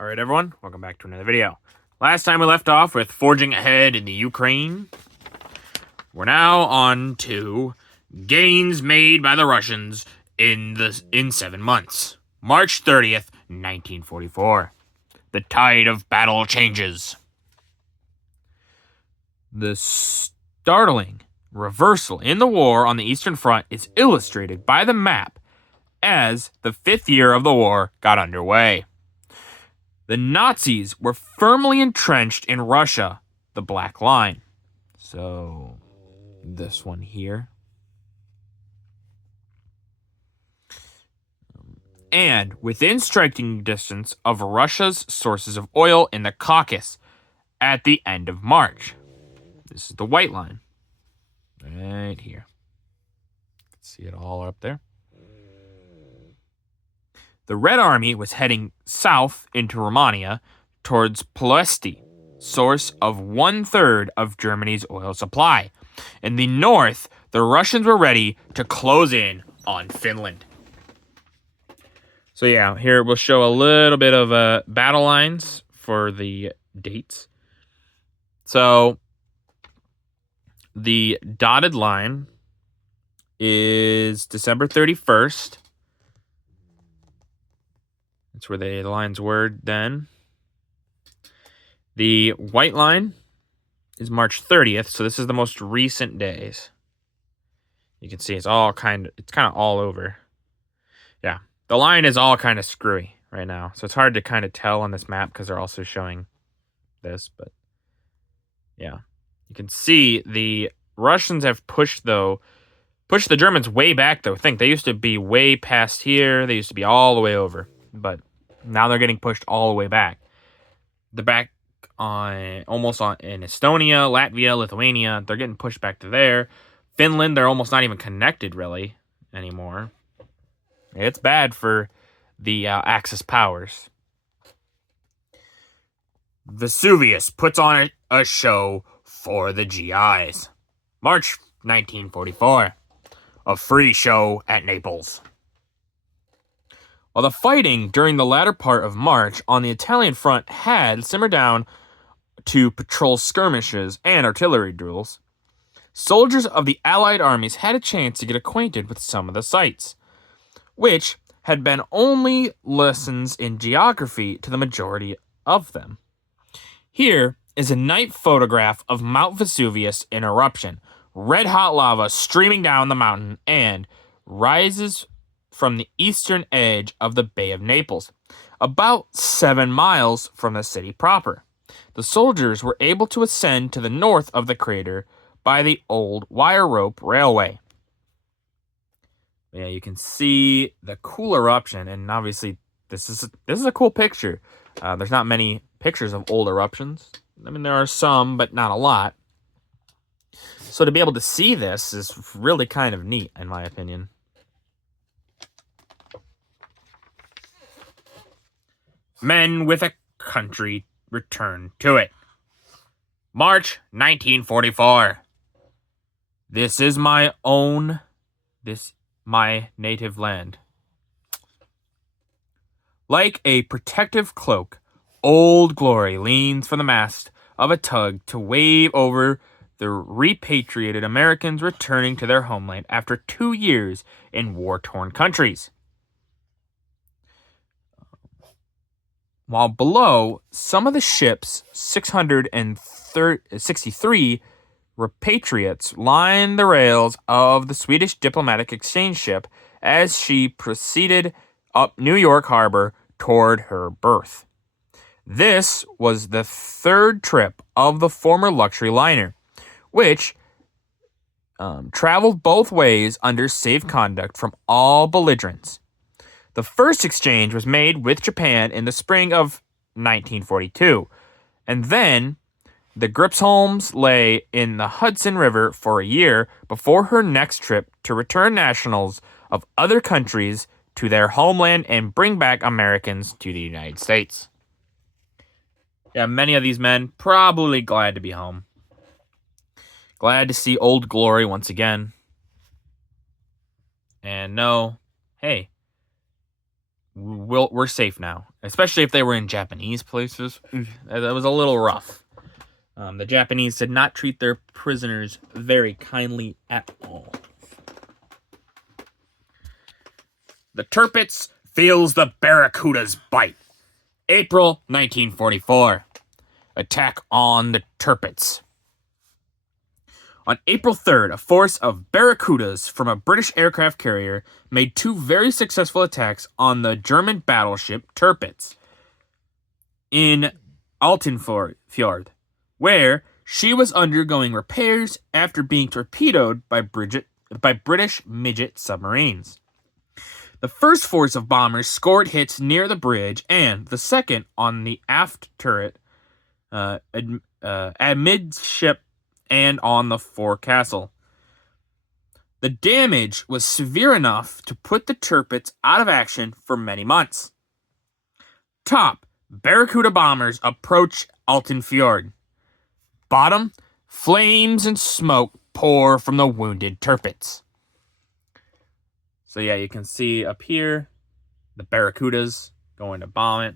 Alright everyone, welcome back to another video. Last time we left off with forging ahead in the Ukraine. We're now on to gains made by the Russians in 7 months. March 30th, 1944. The tide of battle changes. The startling reversal in the war on the Eastern Front is illustrated by the map as the 5th year of the war got underway. The Nazis were firmly entrenched in Russia, the Black Line. So, this one here. And within striking distance of Russia's sources of oil in the Caucasus at the end of March. This is the white line. Right here. See it all up there. The Red Army was heading south into Romania towards Ploesti, source of 1/3 of Germany's oil supply. In the north, the Russians were ready to close in on Finland. So yeah, here we'll show a little bit of battle lines for the dates. So the dotted line is December 31st. That's where the lines were then. The white line is March 30th, so this is the most recent days. You can see it's kind of all over. Yeah, the line is all kind of screwy right now, so it's hard to kind of tell on this map because they're also showing this, but yeah. You can see the Russians have pushed the Germans way back, though. Think they used to be way past here. They used to be all the way over, but now they're getting pushed all the way back. They're back in Estonia, Latvia, Lithuania. They're getting pushed back to there. Finland, they're almost not even connected really anymore. It's bad for the Axis powers. Vesuvius puts on a show for the GIs. March 1944. A free show at Naples. While the fighting during the latter part of March on the Italian front had simmered down to patrol skirmishes and artillery drills, soldiers of the Allied armies had a chance to get acquainted with some of the sights, which had been only lessons in geography to the majority of them. Here is a night photograph of Mount Vesuvius in eruption, red-hot lava streaming down the mountain, and rises from the eastern edge of the Bay of Naples, about 7 miles from the city proper. The soldiers were able to ascend to the north of the crater by the old wire rope railway. Yeah, you can see the cool eruption, and obviously this is a cool picture. There's not many pictures of old eruptions. I mean, there are some, but not a lot. So to be able to see this is really kind of neat, in my opinion. Men with a country return to it. March 1944. This is my native land. Like a protective cloak, Old Glory leans from the mast of a tug to wave over the repatriated Americans returning to their homeland after 2 years in war-torn countries. While below, some of the ship's 663 repatriates line the rails of the Swedish diplomatic exchange ship as she proceeded up New York Harbor toward her berth. This was the 3rd trip of the former luxury liner, which traveled both ways under safe conduct from all belligerents. The first exchange was made with Japan in the spring of 1942, and then the Gripsholms lay in the Hudson River for a year before her next trip to return nationals of other countries to their homeland and bring back Americans to the United States. Yeah, many of these men probably glad to be home. Glad to see Old Glory once again. And know, hey, we're safe now. Especially if they were in Japanese places. That was a little rough. The Japanese did not treat their prisoners very kindly at all. The Tirpitz feels the Barracuda's bite. April 1944. Attack on the Tirpitz. On April 3rd, a force of Barracudas from a British aircraft carrier made 2 very successful attacks on the German battleship Tirpitz in Altenfjord, where she was undergoing repairs after being torpedoed by British midget submarines. The first force of bombers scored hits near the bridge, and the second on the aft turret, amidship, and on the forecastle. The damage was severe enough to put the Tirpitz out of action for many months. Top, Barracuda bombers approach Altenfjord. Bottom, flames and smoke pour from the wounded Tirpitz. So yeah, you can see up here the Barracudas going to bomb it.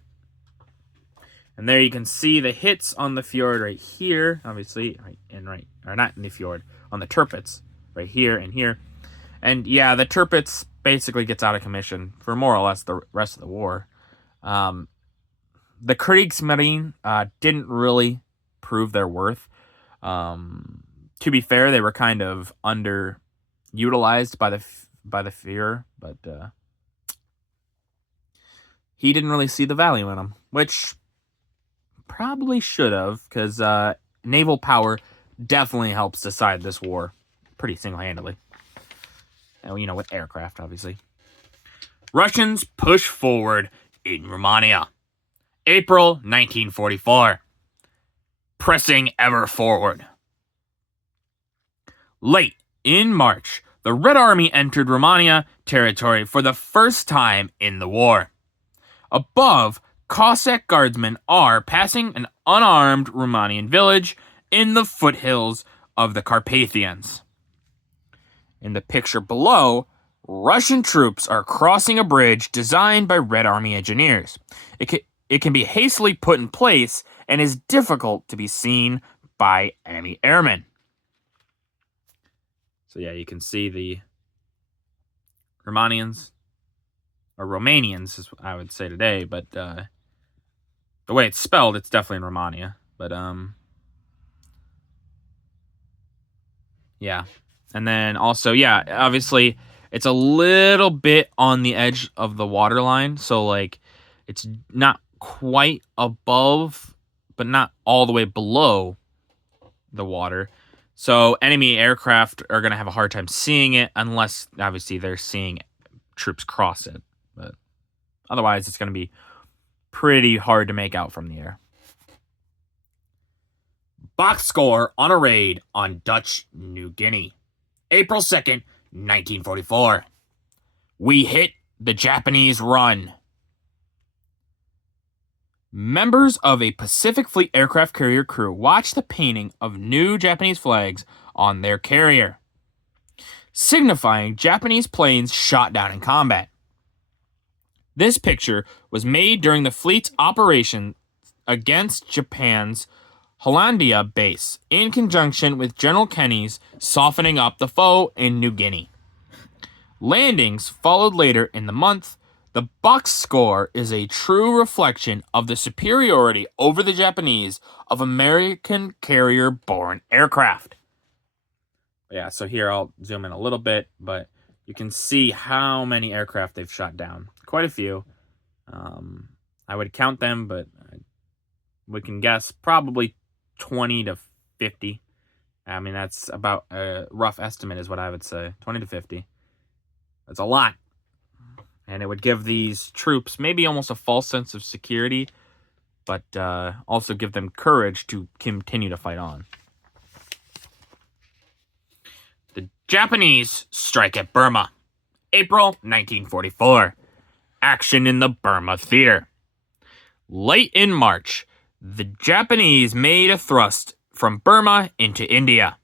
And there you can see the hits on the fjord right here, obviously, or not in the fjord, on the Tirpitz, right here and here. And yeah, the Tirpitz basically gets out of commission for more or less the rest of the war. The Kriegsmarine didn't really prove their worth. To be fair, they were kind of underutilized by the Führer, but he didn't really see the value in them, which probably should have, because naval power definitely helps decide this war pretty single-handedly. And, with aircraft, obviously. Russians push forward in Romania. April 1944. Pressing ever forward. Late in March, the Red Army entered Romania territory for the first time in the war. Above, Cossack guardsmen are passing an unarmed Romanian village in the foothills of the Carpathians. In the picture below, Russian troops are crossing a bridge designed by Red Army engineers. It can be hastily put in place and is difficult to be seen by enemy airmen. So yeah, you can see the Romanians, or Romanians, as I would say today, but the way it's spelled, it's definitely in Romania. But yeah. And then also, yeah, obviously it's a little bit on the edge of the waterline, so like it's not quite above, but not all the way below the water. So enemy aircraft are going to have a hard time seeing it unless, obviously, they're seeing troops cross it. But otherwise, it's going to be pretty hard to make out from the air. Box score on a raid on Dutch New Guinea. April 2nd, 1944. We hit the Japanese run. Members of a Pacific Fleet aircraft carrier crew watched the painting of new Japanese flags on their carrier, signifying Japanese planes shot down in combat. This picture was made during the fleet's operation against Japan's Hollandia base, in conjunction with General Kenny's softening up the foe in New Guinea. Landings followed later in the month. The box score is a true reflection of the superiority over the Japanese of American carrier-borne aircraft. Yeah, so here I'll zoom in a little bit, but you can see how many aircraft they've shot down. Quite a few. I would count them, but we can guess probably 20 to 50. I mean, that's about a rough estimate is what I would say. 20 to 50. That's a lot. And it would give these troops maybe almost a false sense of security, but also give them courage to continue to fight on. The Japanese strike at Burma. April 1944. Action in the Burma theater. Late in March, the Japanese made a thrust from Burma into India.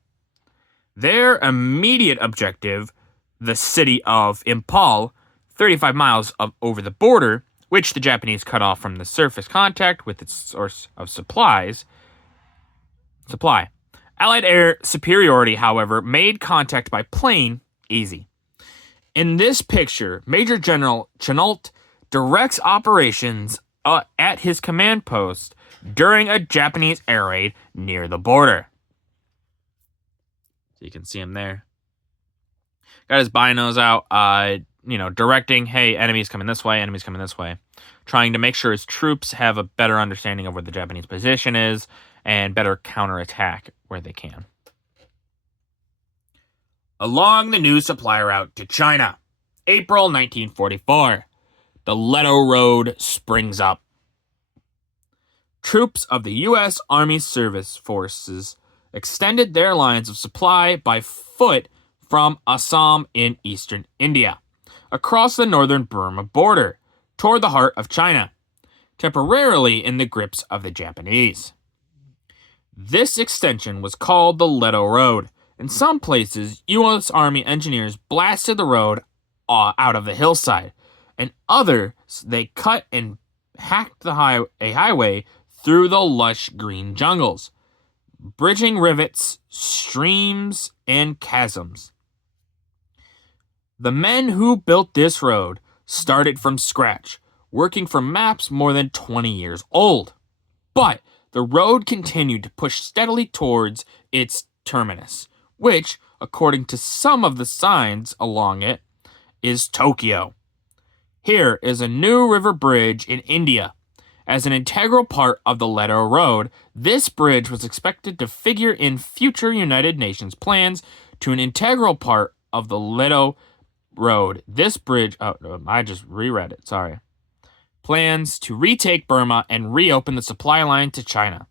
Their immediate objective, the city of Impal, 35 miles over the border, which the Japanese cut off from the surface contact with its source of supply. Allied air superiority, however, made contact by plane easy. In this picture, Major General Chenault directs operations at his command post during a Japanese air raid near the border. So you can see him there. Got his binos out, directing, hey, enemies coming this way, enemies coming this way. Trying to make sure his troops have a better understanding of where the Japanese position is and better counterattack where they can. Along the new supply route to China, April 1944, the Leto Road springs up. Troops of the U.S. Army Service Forces extended their lines of supply by foot from Assam in eastern India, across the northern Burma border, toward the heart of China, temporarily in the grips of the Japanese. This extension was called the Leto Road. In some places, U.S. Army engineers blasted the road out of the hillside, and others they cut and hacked a highway through the lush green jungles, bridging rivets, streams, and chasms. The men who built this road started from scratch, working from maps more than 20 years old. But the road continued to push steadily towards its terminus, which, according to some of the signs along it, is Tokyo. Here is a new river bridge in India. As an integral part of the Leto Road, this bridge was expected to figure in future United Nations plans to an integral part of the Leto Road. This bridge, I just reread it, sorry. Plans to retake Burma and reopen the supply line to China.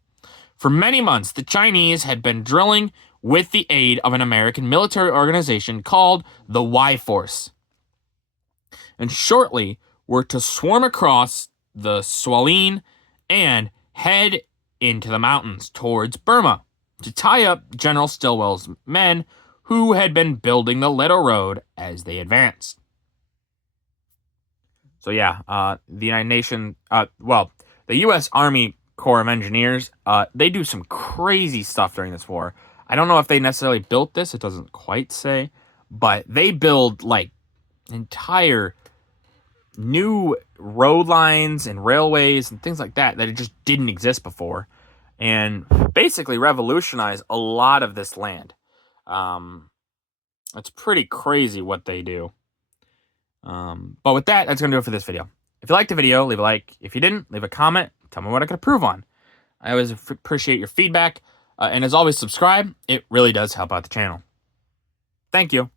For many months, the Chinese had been drilling with the aid of an American military organization called the Y-Force, and shortly were to swarm across the Swalin and head into the mountains towards Burma to tie up General Stilwell's men who had been building the Leto Road as they advanced. So yeah, the United Nations, the U.S. Army Corps of Engineers, they do some crazy stuff during this war. I don't know if they necessarily built this, it doesn't quite say, but they build like entire new road lines and railways and things like that it just didn't exist before, and basically revolutionize a lot of this land. It's pretty crazy what they do. But with that, that's going to do it for this video. If you liked the video, leave a like. If you didn't, leave a comment. Tell me what I could improve on. I always appreciate your feedback. And as always, subscribe. It really does help out the channel. Thank you.